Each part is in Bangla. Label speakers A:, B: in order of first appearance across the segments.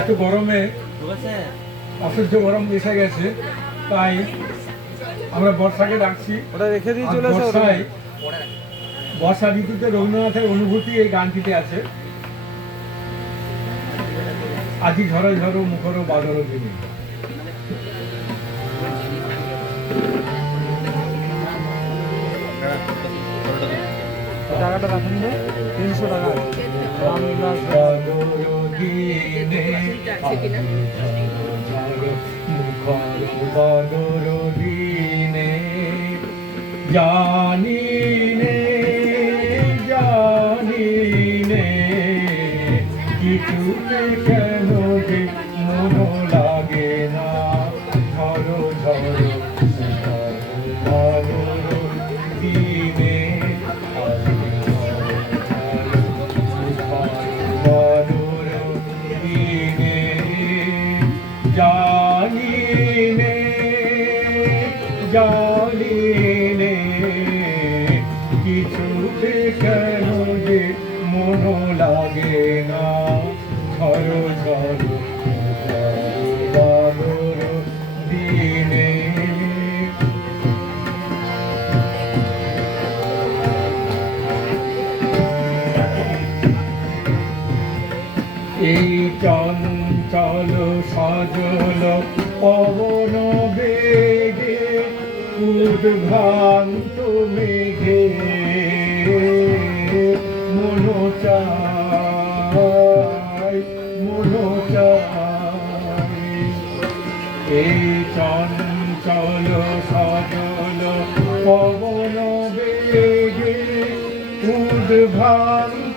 A: এত গরমে অসহ্য গরম এসে গেছে তাই আমরা বর্ষাকে ডাকছি।
B: ওটা রেখে দিয়ে চলে
A: বর্ষায় বর্ষা ঋতুতে রবীন্দ্রনাথের অনুভূতি এই গানটিতে আছে। আজি ঝড়ো ঝড়ো মুখরো বাদরো দিনে
B: টাকাটা রাখুন তিনশো টাকা।
A: ঝড়ো মুখরো জানি নে জানি নে কিছু কেন মন জানি নে কিছুতে কেন যে মন লাগে না ঝড়ো ঝড়ো দিনে। এই চঞ্চল সজল পবন উদ্ভ্রান্ত মেঘে মন চাই মন চাই। এই চঞ্চল সজল পবন বেগে উদ্ভ্রান্ত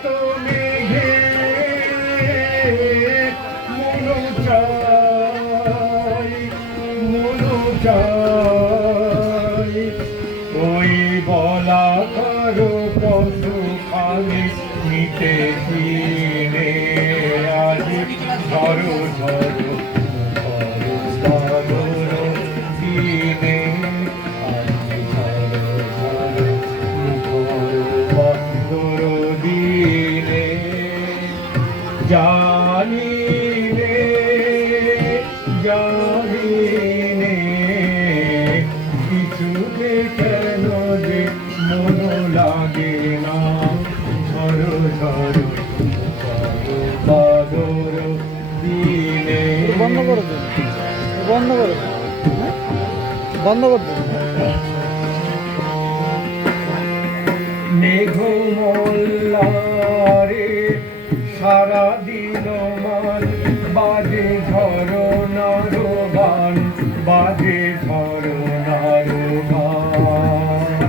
A: ওই বলা করো পশু খালি নিতে দিনে আজ ধরো ঝড়ো
B: করে দিন বন্ধ করে দিন? বন্ধ করে দিন
A: সারা দিন বাজে ঝড়ো নারো গান, বাজে ঝড়ো নারো গান।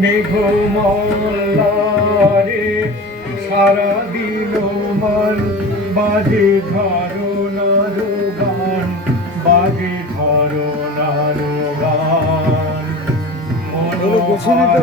A: মেঘ মোল্লারে সারা দিন মান, বাজে গান বাজে ঝড়ো নারো গান
B: এগুলো আদি নিতে